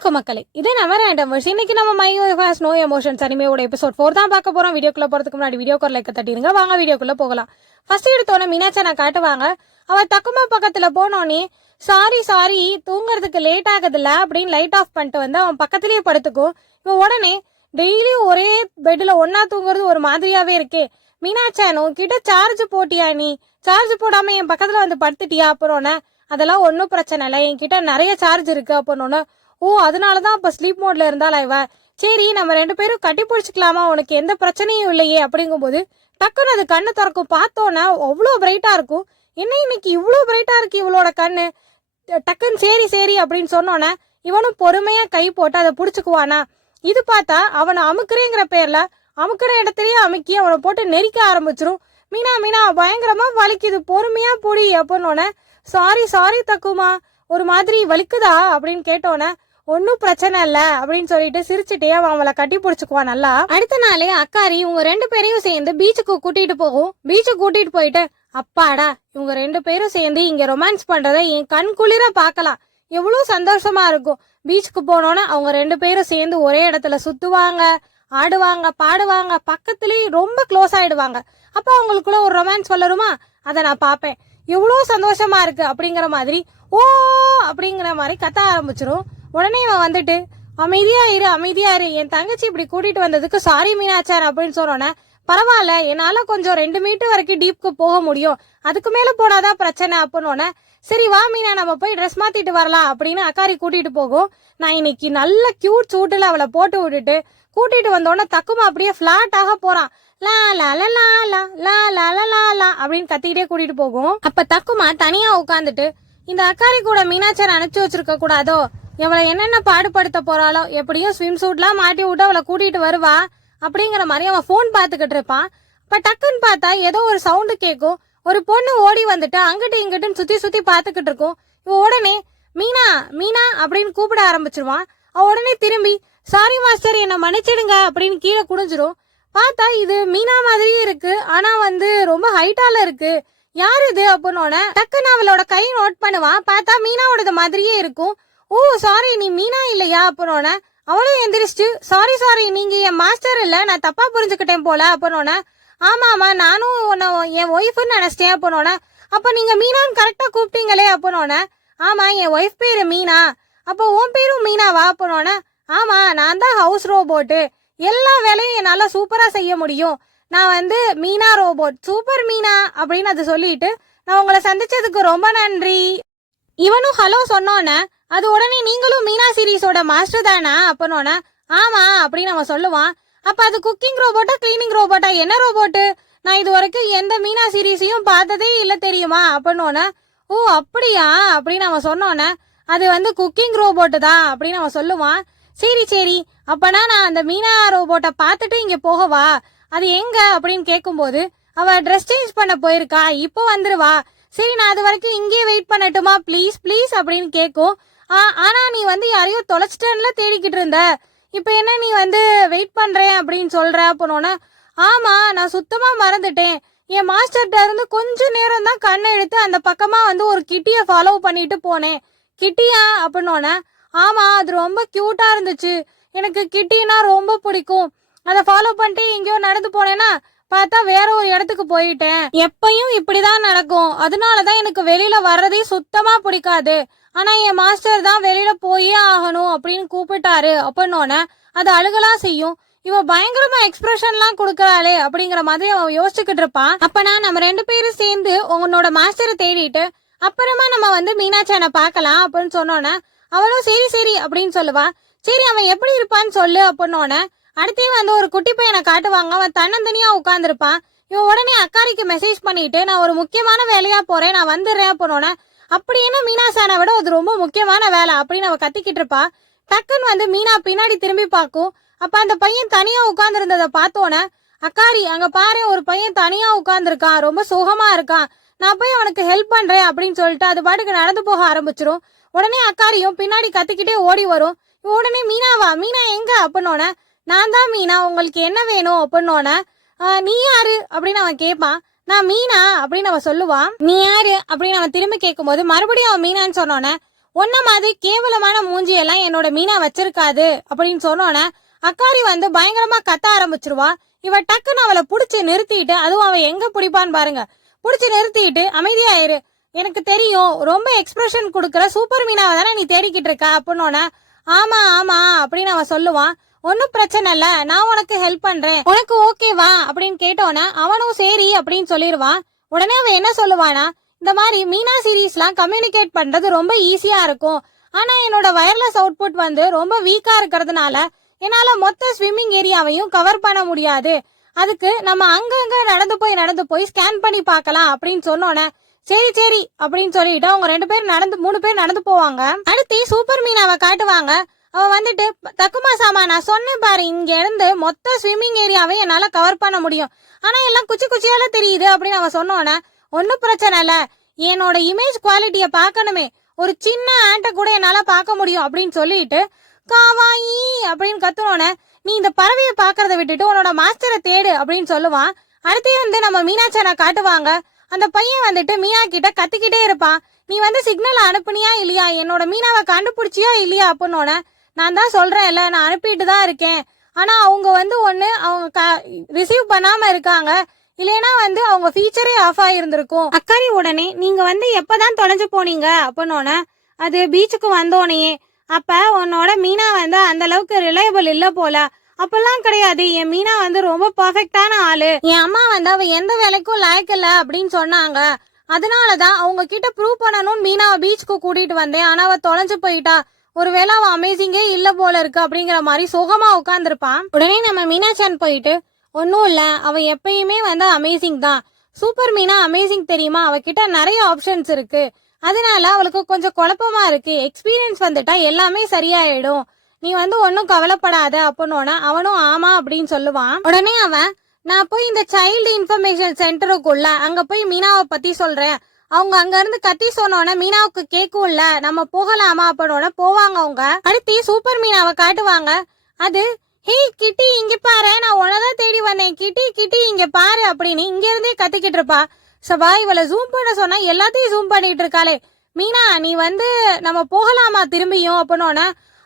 வணக்கம் மக்களே. இது நம்ம ரேண்டம் இன்னைக்கு நம்ம மை ஹாஸ் நோ எமோஷன்ஸ் அனிமையோட எபிசோட் ஃபோர் தான் பார்க்க போறோம். வீடியோக்குள்ள போறதுக்கு முன்னாடி வீடியோ லைக் தட்டிடுங்க. வாங்க வீடியோக்குள்ள போகலாம். ஃபர்ஸ்ட் எடுத்தோன்னே மீனாட்சா நான் காட்டுவாங்க. அவ தக்குமா பக்கத்துல போனோடனே சாரி சாரி தூங்குறதுக்கு லேட் ஆகுதுல்ல அப்படின்னு லைட் ஆஃப் பண்ணிட்டு வந்து அவன் பக்கத்துலயே படுத்துக்கும். இவன் உடனே டெய்லியும் ஒரே பெட்ல ஒன்னா தூங்குறது ஒரு மாதிரியாவே இருக்கே. மீனாட்சா கிட்ட சார்ஜ் போட்டியா நீ? சார்ஜ் போடாம என் பக்கத்துல வந்து படுத்துட்டியா? அப்புறம்னு அதெல்லாம் ஒன்றும் பிரச்சனை இல்லை. என்கிட்ட நிறைய சார்ஜ் இருக்கு. அப்போன்னு ஓ அதனால தான் அப்போ ஸ்லீப் மோட்ல இருந்தாலா இவ? சரி நம்ம ரெண்டு பேரும் கட்டி பிடிச்சிக்கலாமா? உனக்கு எந்த பிரச்சனையும் இல்லையே அப்படிங்கும்போது டக்குன்னு அது கண்ணு திறக்கும். பார்த்தோன்னே அவ்வளோ பிரைட்டாக இருக்கும். என்ன இன்னைக்கு இவ்வளோ பிரைட்டாக இருக்கு இவளோட கண்ணு? டக்குன்னு சரி சரி அப்படின்னு சொன்னோன்னே இவனும் பொறுமையாக கை போட்டு அதை பிடிச்சிக்குவானா? இது பார்த்தா அவனை அமுக்குறேங்கிற பேரில் அமுக்கிற இடத்துலயே அமுக்கி அவனை போட்டு நெரிக்க ஆரம்பிச்சிரும். மீனா மீனா பயங்கரமாக வலிக்குது. பொறுமையாக புடி அப்படின்னு சாரி சாரி தக்குமா. ஒரு மாதிரி வலிக்குதா? அப்படின்னு கேட்டோன்னே ஒன்றும் பிரச்சனை இல்லை அப்படின்னு சொல்லிட்டு சிரிச்சுட்டே அவன் அவளை கட்டி பிடிச்சிக்குவான் நல்லா. அடுத்த நாளே அக்காரி இவங்க ரெண்டு பேரையும் சேர்ந்து பீச்சுக்கு கூட்டிட்டு போகும். பீச்சுக்கு கூட்டிட்டு போயிட்டு அப்பாடா இவங்க ரெண்டு பேரும் சேர்ந்து இங்க ரொமான்ஸ் பண்றதை என் கண் குளிர பார்க்கலாம். எவ்வளோ சந்தோஷமா இருக்கும். பீச்சுக்கு போனோன்னே அவங்க ரெண்டு பேரும் சேர்ந்து ஒரே இடத்துல சுத்துவாங்க ஆடுவாங்க பாடுவாங்க. பக்கத்துலேயே ரொம்ப க்ளோஸ் ஆயிடுவாங்க. அப்போ அவங்களுக்குள்ள ஒரு ரொமான்ஸ் வளருமா? அதை நான் பார்ப்பேன். எவ்வளோ சந்தோஷமா இருக்கு அப்படிங்கிற மாதிரி ஓ அப்படிங்கிற மாதிரி கத்த ஆரம்பிச்சிரும். உடனே இவன் வந்துட்டு அமைதியா இரு அமைதியா இரு. என் தங்கச்சி இப்படி கூட்டிட்டு வந்ததுக்கு சாரி மீனாச்சார் அப்படின்னு சொன்னோன்னே பரவாயில்ல என்னால கொஞ்சம் ரெண்டு மீட்டர் வரைக்கும் டீப்க்கு போக முடியும். அதுக்கு மேல போனாதான் பிரச்சனை அப்படின்னு சரி வா மீனா நம்ம போய் ட்ரெஸ் மாத்திட்டு வரலாம் அப்படின்னு அக்காரி கூட்டிட்டு போகும். நான் இன்னைக்கு நல்ல கியூட் சூட்டில் அவளை போட்டு விட்டுட்டு கூட்டிட்டு வந்தோடனே தக்குமா அப்படியே ஃபிளாட்டாக போறான். லா லா லா லா லா லா லா லா லா லா அப்படின்னு கத்திக்கிட்டே கூட்டிட்டு போகும். அப்ப தக்குமா தனியா உட்காந்துட்டு இந்த அக்காரி கூட மீனாச்சார் அனுப்பிச்சு வச்சிருக்க கூடாதோ? இவளை என்னென்ன பாடுபடுத்த போறாளோ எப்படியும் ஸ்விம் சூட்லாம் மாட்டி விட்டு அவளை கூட்டிட்டு வருவா அப்படிங்கிற மாதிரி அவன் ஃபோன் பார்த்துக்கிட்டு இருப்பான். இப்போ டக்குன்னு பார்த்தா ஏதோ ஒரு சவுண்டு கேட்கும் ஒரு பொண்ணு ஓடி வந்துட்டு அங்கிட்டு இங்கிட்டுன்னு சுற்றி சுற்றி பார்த்துக்கிட்டு இருக்கும். இவன் உடனே மீனா மீனா அப்படின்னு கூப்பிட ஆரம்பிச்சிருவான். அவன் உடனே திரும்பி சாரி மாஸ்டர் என்னை மன்னிச்சிடுங்க அப்படின்னு கீழே குடிஞ்சிரும் பார்த்தா இது மீனா மாதிரியே இருக்கு. ஆனா வந்து ரொம்ப ஹைட்டால இருக்கு. யார் இது? அப்படின்னு டக்குன்னு அவளோட கை நோட் பண்ணுவான். பார்த்தா மீனாவோடது மாதிரியே இருக்கும். ஓ சாரி நீ மீனா இல்லையா? அப்படின்னு அவளும் எந்திரிச்சு சாரி சாரி நீங்க என் மாஸ்டர் இல்ல நான் தப்பா புரிஞ்சுக்கிட்டேன் போல அப்படின்னு ஆமா ஆமா நானும் உன்னை என் ஒய்ஃப்னு நினைச்சிட்டேன் அப்படின்னு அப்ப நீங்க மீனான்னு கரெக்டா கூப்பிட்டீங்களே அப்படின்னு ஆமா என் ஒய்ஃப் பேரு மீனா அப்போ உன் பேரும் மீனாவா? அப்படின்னு ஆமா நான் தான் ஹவுஸ் ரோபோட்டு எல்லா வேலையும் என்னால சூப்பரா செய்ய முடியும். நான் வந்து மீனா ரோபோட் சூப்பர் மீனா அப்படின்னு அது சொல்லிட்டு நான் உங்களை சந்திச்சதுக்கு ரொம்ப நன்றி. இவனும் ஹலோ சொன்னோன்னே அது உடனே நீங்களும் மீனா சீரிஸோட மாஸ்டர் தானா அப்பனோன ஆமா அப்படின்னு அவன் சொல்லுவான். அப்ப அது குக்கிங் ரோபோட்டா கிளீனிங் ரோபோட்டா என்ன ரோபோட்டு? நான் இது வரைக்கும் எந்த மீனா சீரிஸையும் பார்த்ததே இல்ல தெரியுமா அப்பனோன ஓ அப்படியா? அப்படின்னு அவன் சொன்னோன்னே அது வந்து குக்கிங் ரோபோட்டு தான் அப்படின்னு அவன் சொல்லுவான். சரி சரி அப்பனா நான் அந்த மீனா ரோபோட்டை பார்த்துட்டு இங்கே போகவா? அது எங்க? அப்படின்னு கேட்கும்போது அவ ட்ரெஸ் சேஞ்ச் பண்ண போயிருக்கா இப்போ வந்துருவா. சரி நான் அது வரைக்கும் இங்கேயே வெயிட் பண்ணட்டுமா? ப்ளீஸ் ப்ளீஸ் அப்படின்னு கேட்கும் ஆ- ஆனா நீ வந்து யாரையோ தொலைச்சிட்டேன்ல தேடிக்கிட்டு இருந்த. இப்போ என்ன நீ வந்து வெயிட் பண்றேன் அப்படின்னு சொல்ற போனோன்னா ஆமா நான் சுத்தமா மறந்துட்டேன். என் மாஸ்டர்கிட்ட இருந்து கொஞ்சம் நேரம் தான் கண்ணை எடுத்து அந்த பக்கமா வந்து ஒரு கிட்டியை ஃபாலோ பண்ணிட்டு போனேன். கிட்டியா அப்படின்னோடனே ஆமா அது ரொம்ப க்யூட்டாக இருந்துச்சு. எனக்கு கிட்டினா ரொம்ப பிடிக்கும். அதை ஃபாலோ பண்ணிட்டு எங்கேயோ நடந்து போனேன்னா பார்த்தா வேற ஒரு இடத்துக்கு போயிட்டேன். எப்பயும் இப்படிதான் நடக்கும். அதனாலதான் எனக்கு வெளியில வர்றதே சுத்தமா பிடிக்காது. ஆனா என் மாஸ்டர் தான் வெளியில போயே ஆகணும் அப்படின்னு கூப்பிட்டாரு. அப்படின்னோடனே அது அழுகலாம் செய்யும். இவ பயங்கரமா எக்ஸ்பிரஷன்லாம் கொடுக்கறாளே அப்படிங்கிற மாதிரி அவன் யோசிச்சுக்கிட்டு இருப்பான். அப்பனா நம்ம ரெண்டு பேரும் சேர்ந்து உன்னோட மாஸ்டரை தேடிட்டு அப்புறமா நம்ம வந்து மீனாட்சியனை பார்க்கலாம் அப்படின்னு சொன்னோன்னே அவளும் சரி சரி அப்படின்னு சொல்லுவா. சரி அவன் எப்படி இருப்பான்னு சொல்லு அப்படின்னோடனே அடுத்தே வந்து ஒரு குட்டி பையனை காட்டுவாங்க. அவன் தன்னந்தனியா உட்காந்துருப்பான் இவன் உடனே அக்காரிக்கு மெசேஜ் பண்ணிட்டு நான் ஒரு முக்கியமான வேலையா போறேன். நான் வந்துடுறேன் அப்படின்னோடனே அப்படின்னு மீனா சானை விட அது ரொம்ப முக்கியமான வேலை அப்படின்னு அவன் கத்திக்கிட்டு இருப்பா. டக்குன்னு வந்து மீனா பின்னாடி திரும்பி பார்க்கும் அப்ப அந்த பையன் தனியா உட்காந்துருந்ததை பார்த்தோன்னே அக்காரி அங்க பாரு ஒரு பையன் தனியா உட்காந்துருக்கான் ரொம்ப சுகமா இருக்கான். நான் போய் அவனுக்கு ஹெல்ப் பண்றேன் அப்படின்னு சொல்லிட்டு அது பாட்டுக்கு நடந்து போக ஆரம்பிச்சிரும். உடனே அக்காரியும் பின்னாடி கத்திக்கிட்டே ஓடி வரும். உடனே மீனாவா? மீனா எங்க? அப்படின்னோடனே நான் தான் மீனா உங்களுக்கு என்ன வேணும் அப்படின்னோடனே நீ யாரு? அப்படின்னு அவன் கேட்பான். நான் மீனா அப்படின்னு அவன் சொல்லுவான். நீ யாரு? அப்படின்னு அவன் திரும்பி கேட்கும்போது மறுபடியும் அவன் மீனான்னு சொன்னோன்னே ஒன்ன மாதிரி கேவலமான மூஞ்சியெல்லாம் என்னோட மீனா வச்சிருக்காது அப்படின்னு சொன்னோன்னே அக்காரி வந்து பயங்கரமா கத்த ஆரம்பிச்சிருவா. இவ டக்குன்னு அவளை புடிச்சு நிறுத்திட்டு அதுவும் அவன் எங்க பிடிப்பான்னு பாருங்க புடிச்சு நிறுத்திட்டு அமைதியாயிரு எனக்கு தெரியும் ரொம்ப எக்ஸ்பிரஷன் கொடுக்குற சூப்பர் மீனாவை தானே நீ தேடிக்கிட்டு இருக்க? அப்படின்னோடனே ஆமா ஆமா அப்படின்னு அவன் சொல்லுவான். ஒன்னும் பிரச்சனை இல்ல. நான் உனக்கு ஹெல்ப் பண்றேன். உனக்கு ஓகேவா அப்படின்னு கேட்டோன்னே அவனும் சரி அப்படின்னு சொல்லிடுவான். உடனே அவன் என்ன சொல்லுவானா இந்த மாதிரி மீனா சீரீஸ்லாம் கம்யூனிகேட் பண்றது ரொம்ப ஈஸியா இருக்கும். ஆனா என்னோட வயர்லெஸ் அவுட்புட் வந்து ரொம்ப வீக்கா இருக்கிறதுனால என்னால மொத்த ஸ்விம்மிங் ஏரியாவையும் கவர் பண்ண முடியாது. அதுக்கு நம்ம அங்கங்க நடந்து போய் நடந்து போய் ஸ்கேன் பண்ணி பார்க்கலாம் அப்படின்னு சொன்னோன்னே சரி சரி அப்படின்னு சொல்லிட்டு அவங்க ரெண்டு பேரும் நடந்து மூணு பேர் நடந்து போவாங்க. அடுத்து சூப்பர் மீனாவை காட்டுவாங்க. அவ வந்துட்டு தக்குமா சாமா நான் சொன்னேன் பாரு இங்க இருந்து மொத்த ஸ்விம்மிங் ஏரியாவை என்னால கவர் பண்ண முடியும். ஆனா எல்லாம் குச்சி குச்சியால தெரியுது அப்படின்னு அவன் சொன்னோன்னே ஒன்னும் பிரச்சனை இல்ல. என்னோட இமேஜ் குவாலிட்டிய பார்க்கணுமே. ஒரு சின்ன ஆண்ட கூட என்னால பார்க்க முடியும் அப்படின்னு சொல்லிட்டு காவாயி அப்படின்னு கத்துனோன்னே நீ இந்த பறவையை பாக்குறத விட்டுட்டு உன்னோட மாஸ்டரை தேடு அப்படின்னு சொல்லுவான். அடுத்தே வந்து நம்ம மீனாட்சனை காட்டுவாங்க. அந்த பையன் வந்துட்டு மீனா கிட்ட கத்திக்கிட்டே இருப்பான். நீ வந்து சிக்னல் அனுப்புனியா இல்லையா? என்னோட மீனாவை கண்டுபிடிச்சியா இல்லையா? அப்படின்னோட நான் தான் சொல்றேன்ல நான் அனுப்பிட்டு தான் இருக்கேன். ஆனா அவங்க வந்து ஒண்ணு அவங்க ரிசீவ் பண்ணாம இருக்காங்க. இல்லைனா வந்து அவங்க ஃபீச்சரே ஆஃப் ஆயிருந்திருக்கும். அக்காரி உடனே நீங்க வந்து எப்பதான் தொலைஞ்சு போனீங்க அப்படின்னோட அது பீச்சுக்கு வந்தோனையே அப்ப உன்னோட மீனா வந்து அந்த அளவுக்கு ரிலையபிள் இல்ல போல. அப்பெல்லாம் கிடையாது. என் மீனா வந்து ரொம்ப பர்ஃபெக்டான ஆளு. என் அம்மா வந்து அவ எந்த வேலைக்கும் லாயக்கு இல்ல அப்படின்னு சொன்னாங்க. அதனாலதான் அவங்க கிட்ட ப்ரூவ் பண்ணணும்னு மீனாவை பீச்சுக்கு கூட்டிட்டு வந்தேன். ஆனா அவ தொலைஞ்சு போயிட்டா. ஒருவேளை அவன் அமேசிங்கே இல்ல போல இருக்கு அப்படிங்கிற மாதிரி சுகமா உட்காந்துருப்பான் உடனே நம்ம மீனாச்சான் போயிட்டு ஒன்றும் இல்ல அவன் எப்பயுமே வந்து அமேசிங் தான். சூப்பர் மீனா அமேசிங் தெரியுமா? அவகிட்ட நிறைய ஆப்ஷன்ஸ் இருக்கு. அதனால அவளுக்கு கொஞ்சம் குழப்பமா இருக்கு. எக்ஸ்பீரியன்ஸ் வந்துட்டா எல்லாமே சரியாயிடும். நீ வந்து ஒன்னும் கவலைப்படாத அப்படின்னா அவனும் ஆமா அப்படின்னு சொல்லுவான். உடனே அவன் நான் போய் இந்த சைல்டு இன்ஃபர்மேஷன் சென்டருக்குள்ள அங்க போய் மீனாவை பத்தி சொல்றேன். அவங்க அங்க இருந்து கத்தி சொன்னோன்னே மீனாவுக்கு கேக்கும்ல நம்ம போகலாமா அப்படின்னோட போவாங்க அவங்க. அடுத்து சூப்பர் மீனாவை காட்டுவாங்க. அது ஹே கிட்டி இங்க பாரு நான் உனதான் தேடி வந்தேன். கிட்டி கிட்டி இங்க பாரு அப்படின்னு இங்க இருந்தே கத்திக்கிட்டு இருப்பா. சபா இவளை ஜூம் பண்ண சொன்னா எல்லாத்தையும் ஜூம் பண்ணிட்டு இருக்காளே. மீனா நீ வந்து நம்ம போகலாமா திரும்பியும்? அப்படின்னோட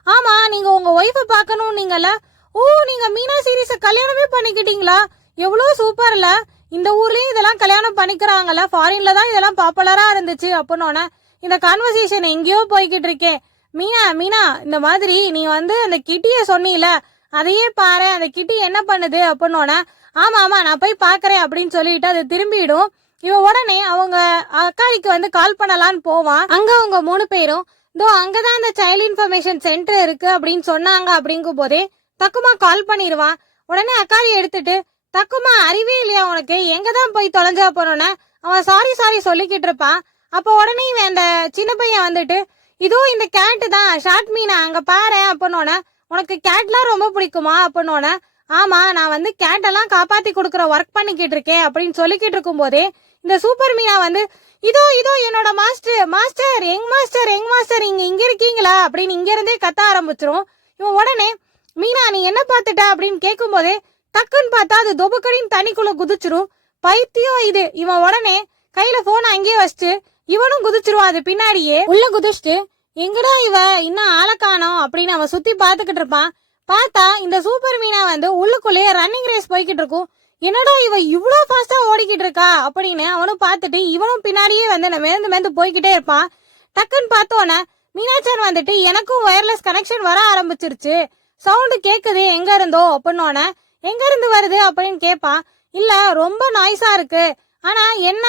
ஆமா நீங்க உங்க ஒய்ஃபை பார்க்கணும் நீங்கல்ல ஓ நீங்க மீனா சீரீஸ கல்யாணமே பண்ணிக்கிட்டீங்களா? எவ்வளோ சூப்பர்ல இந்த ஊர்லயும் இதெல்லாம் கல்யாணம் பண்ணிக்கிறாங்கல்ல. ஃபாரின்ல தான் இதெல்லாம் பாப்புலரா இருந்துச்சு அப்படின்னோட இந்த கான்வர்சேஷன் எங்கேயோ போய்கிட்டு இருக்கே. மீனா மீனா இந்த மாதிரி நீ வந்து அந்த கிட்டிய சொன்னீல அதையே பாரு அந்த கிட்டி என்ன பண்ணுது அப்படின்னோட ஆமா ஆமா நான் போய் பாக்குறேன் அப்படின்னு சொல்லிட்டு அது திரும்பிடும். இவன் உடனே அவங்க அக்காரிக்கு வந்து கால் பண்ணலான்னு போவான் அங்க அவங்க மூணு பேரும் இதோ அங்கதான் அந்த சைல்ட் இன்ஃபர்மேஷன் சென்டர் இருக்கு அப்படின்னு சொன்னாங்க அப்படிங்கும் போதே தக்குமா கால் பண்ணிடுவான் உடனே அக்காரி எடுத்துட்டு தக்குமா அறிவே இல்லையா உனக்கு? எங்க தான் போய் தொலைஞ்சா போனோன்னு அவன் சாரி சாரி சொல்லிக்கிட்டு இருப்பான். அப்போ உடனே இவன் அந்த சின்ன பையன் வந்துட்டு இதோ இந்த கேட்டு தான் ஷார்ட் மீனா அங்க பாரு அப்படின்னோட உனக்கு கேட்லாம் ரொம்ப பிடிக்குமா? அப்படின்னோட ஆமா நான் வந்து கேட்டெல்லாம் காப்பாத்தி கொடுக்குற ஒர்க் பண்ணிக்கிட்டு இருக்கேன் அப்படின்னு சொல்லிக்கிட்டு இருக்கும் போதே இந்த சூப்பர் மீனா வந்து இதோ இதோ என்னோட master master young master young master இங்க இங்க இருக்கீங்களா? அப்படின்னு இங்க இருந்தே கத்த ஆரம்பிச்சிரும். இவன் உடனே மீனா நீ என்ன பார்த்துட்ட? அப்படின்னு கேட்கும் போதே டக்குன்னு பார்த்தா அது தொபுக்கடின்னு தண்ணிக்குள்ள குதிச்சிரும். பைத்தியம் இது. இவன் உடனே கையில போன் அங்கேயே வச்சுட்டு இவனும் குதிச்சிருவான் அது பின்னாடியே. உள்ள குதிச்சுட்டு எங்கடா இவ? இன்னும் ஆளை காணோம். அப்படின்னு அவன் சுத்தி பாத்துக்கிட்டு இருப்பான். பார்த்தா இந்த சூப்பர் மீனா வந்து உள்ளுக்குள்ளேயே ரன்னிங் ரேஸ் போய்கிட்டு இருக்கும். என்னடா இவ இவ்வளோ ஃபாஸ்டா ஓடிக்கிட்டு இருக்கா? அப்படின்னு அவனும் பார்த்துட்டு இவனும் பின்னாடியே வந்து நான் மேந்து மேந்து போய்கிட்டே இருப்பான். டக்குன்னு பார்த்தோன்னே மீனாச்சன் வந்துட்டு எனக்கும் ஒயர்லெஸ் கனெக்ஷன் வர ஆரம்பிச்சிருச்சு. சவுண்டு கேக்குது எங்க இருந்தோ? அப்படின்னோடனே எங்கேருந்து வருது அப்படின்னு கேட்பான் இல்லை ரொம்ப நாய்ஸாக இருக்கு. ஆனால் என்ன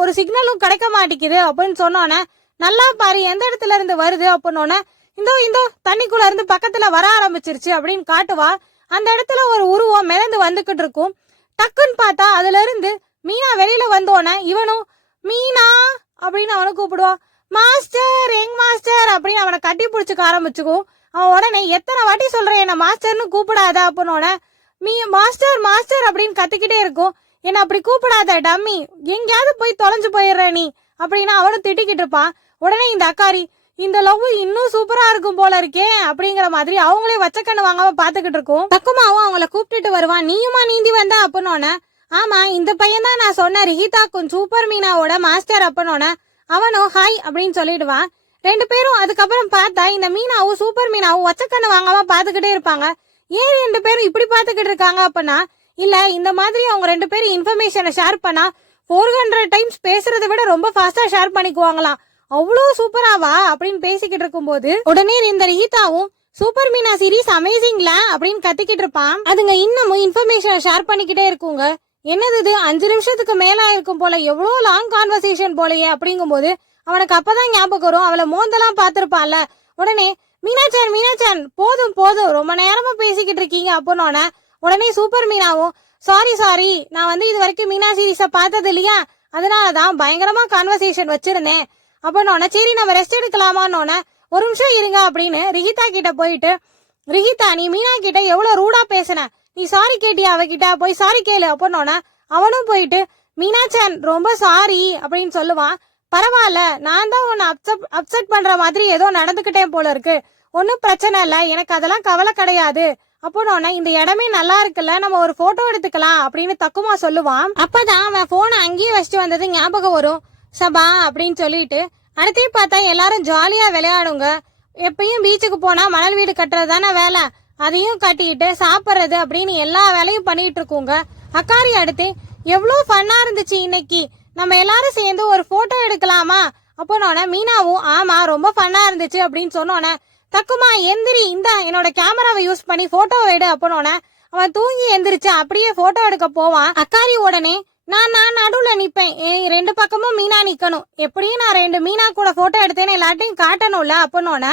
ஒரு சிக்னலும் கிடைக்க மாட்டேங்குது அப்படின்னு சொன்னோன்னே நல்லா பாரு எந்த இடத்துல இருந்து வருது? அப்படின்னோடனே இந்தோ இந்தோ தண்ணிக்குள்ள இருந்து பக்கத்துல வர ஆரம்பிச்சிருச்சு அப்படின்னு காட்டுவா. அந்த இடத்துல ஒரு உருவம் மிதந்து வந்துகிட்டு இருக்கும். டக்குன்னு பார்த்தா அதுல இருந்து மீனா வெளியில வந்தோடனே இவனும் மீனா? அப்படின்னு அவனை கூப்பிடுவான் மாஸ்டர் எங் மாஸ்டர் அப்படின்னு அவனை கட்டி பிடிச்சிக்க ஆரம்பிச்சுக்கும். அவன் உடனே எத்தனை வாட்டி சொல்றேன் என்ன மாஸ்டர்னு கூப்பிடாத அப்படின்னோட மீ மாஸ்டர் மாஸ்டர் அப்படின்னு கத்திக்கிட்டே இருக்கும். என்ன அப்படி கூப்பிடாத டம்மி. எங்கேயாவது போய் தொலைஞ்சு போயிடுற நீ அப்படின்னு அவனும் திட்டிக்கிட்டு இருப்பான் உடனே இந்த அக்காரி இந்த லவ் இன்னும் சூப்பரா இருக்கும் போல இருக்கே அப்படிங்கிற மாதிரி அவங்களே வச்சக்கண்ணு வாங்காம பாத்துக்கிட்டு இருக்கும். தக்குமாவும் அவங்கள கூப்பிட்டுட்டு வருவான் நீயுமா நீந்தி வந்தா? அப்படின்னோன ஆமா இந்த பையன் தான் நான் சொன்ன ரிஹிதாக்கும் சூப்பர் மீனாவோட மாஸ்டர் அப்படின்னோட அவனும் ஹாய் அப்படின்னு சொல்லிடுவான் ரெண்டு பேரும் அதுக்கப்புறம் பார்த்தா இந்த மீனாவும் சூப்பர் மீனாவும் ஒச்சக்கண்ணு வாங்காம பாத்துக்கிட்டே இருப்பாங்க. ஏன் ரெண்டு பேரும் இப்படி பார்த்துக்கிட்டு இருக்காங்க அப்படின்னா இல்லை இந்த மாதிரி அவங்க ரெண்டு பேரும் இன்ஃபர்மேஷனை ஷேர் பண்ணா ஃபோர் ஹண்ட்ரட் டைம்ஸ் பேசுறதை விட ரொம்ப ஃபாஸ்ட்டாக ஷேர் பண்ணிக்குவாங்களாம். அவ்வளோ சூப்பராவா அப்படின்னு பேசிக்கிட்டு இருக்கும்போது உடனே இந்த ரீதாவும் சூப்பர் மீனா சீரிஸ் அமேசிங்ல அப்படின்னு கத்திக்கிட்டு இருப்பான். அதுங்க இன்னமும் இன்ஃபர்மேஷனை ஷேர் பண்ணிக்கிட்டே இருக்குங்க. என்னது இது? அஞ்சு நிமிஷத்துக்கு மேல இருக்கும் போல எவ்வளோ லாங் கான்வர்சேஷன் போலயே அப்படிங்கும்போது அவனுக்கு அப்பதான் ஞாபகம் வரும். அவளை மோந்தெல்லாம் பார்த்திருப்பான்ல. உடனே மீனாச்சான் மீனாச்சான். போதும் போதும். ரொம்ப நேரமா பேசிக்கிட்டு இருக்கீங்க அப்படின்னோட உடனே சூப்பர் மீனாவும் சாரி சாரி நான் வந்து இது வரைக்கும் மீனா சீரீஸை பார்த்தது இல்லையா? அதனாலதான் பயங்கரமா கான்வர்சேஷன் வச்சிருந்தேன். அப்படின்னோட சரி நம்ம ரெஸ்ட் எடுக்கலாமான்னொன்னே ஒரு நிமிஷம் இருங்க அப்படின்னு ரிகிதா கிட்ட போயிட்டு ரிகிதா நீ மீனா கிட்ட எவ்வளவு ரூடா பேசின? நீ சாரி கேட்டியா அவகிட்ட? போய் சாரி கேளு அப்படின்னோட அவனும் போயிட்டு மீனாச்சான் ரொம்ப சாரி அப்படின்னு சொல்லுவான். பரவாயில்ல. நான் தான் உன்னை அப்செட் அப்செட் பண்ற மாதிரி ஏதோ நடந்துக்கிட்டேன் போல இருக்கு. ஒன்றும் பிரச்சனை இல்லை. எனக்கு அதெல்லாம் கவலை கிடையாது. அப்போனோடனே இந்த இடமே நல்லா இருக்குல்ல நம்ம ஒரு போட்டோ எடுத்துக்கலாம் அப்படின்னு தக்குமா சொல்லுவான். அப்பதான் அவன் போனை அங்கேயே வச்சுட்டு வந்தது ஞாபகம் வரும். சபா அப்படின்னு சொல்லிட்டு அடுத்தையும் பார்த்தா எல்லாரும் ஜாலியா விளையாடுங்க. எப்பயும் பீச்சுக்கு போனா மணல் வீடு கட்டுறது தானே வேலை. அதையும் கட்டிட்டு சாப்பிட்றது அப்படின்னு எல்லா வேலையும் பண்ணிட்டு இருக்கோங்க. அக்காரி அடுத்து எவ்வளோ ஃபன்னா இருந்துச்சு இன்னைக்கு. நம்ம எல்லாரும் சேர்ந்து ஒரு போட்டோ எடுக்கலாமா? அப்போனோட மீனாவும் ஆமா ரொம்ப ஃபன்னா இருந்துச்சு அப்படின்னு சொன்னோன்னே தக்குமா எந்திரி இந்த என்னோட கேமராவை யூஸ் பண்ணி போட்டோ எடு அப்படின்னோட அவன் தூங்கி எந்திரிச்சு அப்படியே போட்டோ எடுக்க போவான். அக்காரி உடனே நான் நான் நடுவுல நிப்பேன். ரெண்டு பக்கமும் மீனா நிக்கணும். எப்படியும் நான் ரெண்டு மீனா கூட போட்டோ எடுத்தேன்னு எல்லாத்தையும் காட்டணும்ல அப்படின்னோட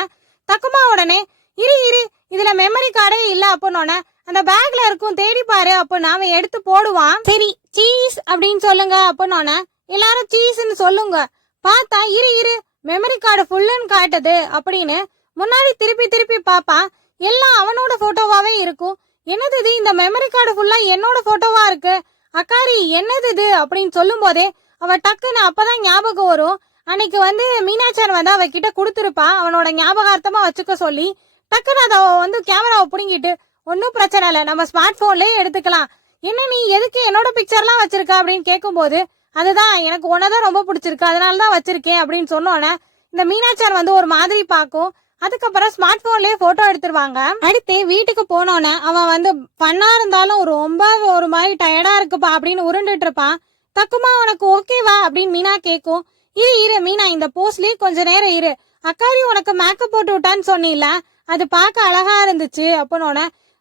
தக்குமா உடனே இரு இரு இதுல மெமரி கார்டே இல்ல அப்படின்னோட அந்த பேக்ல இருக்கும் தேடி பாரு அப்படின்னு அவன் எடுத்து போடுவான். சரி சீஸ் அப்படின்னு சொல்லுங்க அப்படின்னோட எல்லாரும் சீஸ்ன்னு சொல்லுங்க. பார்த்தா இரு இரு மெமரி கார்டு ஃபுல்லுன்னு காட்டுது அப்படின்னு முன்னாடி திருப்பி திருப்பி பாப்பான் எல்லாம் அவனோட போட்டோவாவே இருக்கும். என்னது இது? இந்த மெமரி கார்டு ஃபுல்லா என்னோட போட்டோவா இருக்கு? அக்காரி என்னது இது? அப்படின்னு சொல்லும் போதே அவ டக்குன்னு அப்பதான் ஞாபகம் வரும். அன்னைக்கு வந்து மீனாட்சன் வந்து அவகிட்ட கொடுத்துருப்பா. அவனோட ஞாபகார்த்தமா வச்சுக்க சொல்லி டக்குன்னு அதை வந்து கேமராவை பிடுங்கிட்டு ஒன்றும் பிரச்சனை இல்லை. நம்ம ஸ்மார்ட் போன்லயே எடுத்துக்கலாம். என்ன நீ எதுக்கு என்னோட பிக்சர்லாம் வச்சிருக்க? அப்படின்னு கேட்கும்போது அதுதான் எனக்கு உன்னதான் ரொம்ப பிடிச்சிருக்கு. அதனால தான் வச்சிருக்கேன். அப்படின்னு சொன்னோன்னே இந்த மீனாட்சன் வந்து ஒரு மாதிரி பார்க்கும். அதுக்கப்புறம் ஸ்மார்ட் போன்லயே போட்டோ எடுத்துருவாங்க. அடுத்து வீட்டுக்கு போனோன்னே அவன் வந்து பண்ணா இருந்தாலும் ரொம்ப ஒரு மாதிரி டயர்டா இருக்குப்பா அப்படின்னு உருண்டுட்டு இருப்பான். தக்குமா உனக்கு ஓகேவா அப்படின்னு மீனா கேட்கும். இரு இரு மீனா இந்த போஸ்ட்லயே கொஞ்ச நேரம் இரு. அக்காரி உனக்கு மேக்கப் போட்டு விட்டான்னு சொன்னீல அது பார்க்க அழகா இருந்துச்சு அப்பனோட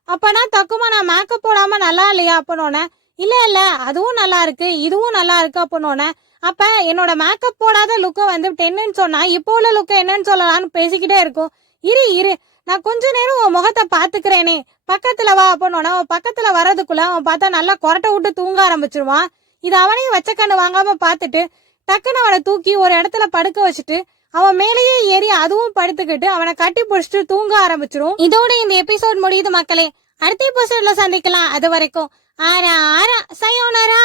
அப்பனா தக்குமா நான் மேக்கப் போடாம நல்லா இல்லையா? அப்பனோட இல்ல இல்ல அதுவும் நல்லா இருக்கு இதுவும் நல்லா இருக்கு அப்பனோட அப்ப என்னோட மேக்கப் போடாத லுக்கை வந்து டென்னுன்னு சொன்னா இப்போ உள்ள லுக்கை என்னன்னு சொல்லலாம்னு பேசிக்கிட்டே இருக்கும். இரு இரு. நான் கொஞ்ச நேரம் உன் முகத்தை பாத்துக்கிறேனே பக்கத்துல வா அப்பனோட. அவன் பக்கத்துல வர்றதுக்குள்ள அவன் பார்த்தா நல்லா கொரட்டை விட்டு தூங்க ஆரம்பிச்சிருவான். இது அவனையும் வச்ச கண்ணு வாங்காம பார்த்துட்டு டக்குன்னு அவனை தூக்கி ஒரு இடத்துல படுக்க வச்சுட்டு அவன் மேலேயே ஏறி அதுவும் படுத்துக்கிட்டு அவனை கட்டி பிடிச்சிட்டு தூங்க ஆரம்பிச்சிரும். இதோட இந்த எபிசோட் முடியுது மக்களே. அடுத்த எபிசோட்ல சந்திக்கலாம். அது வரைக்கும் ஆரா ஆரா சயோனரா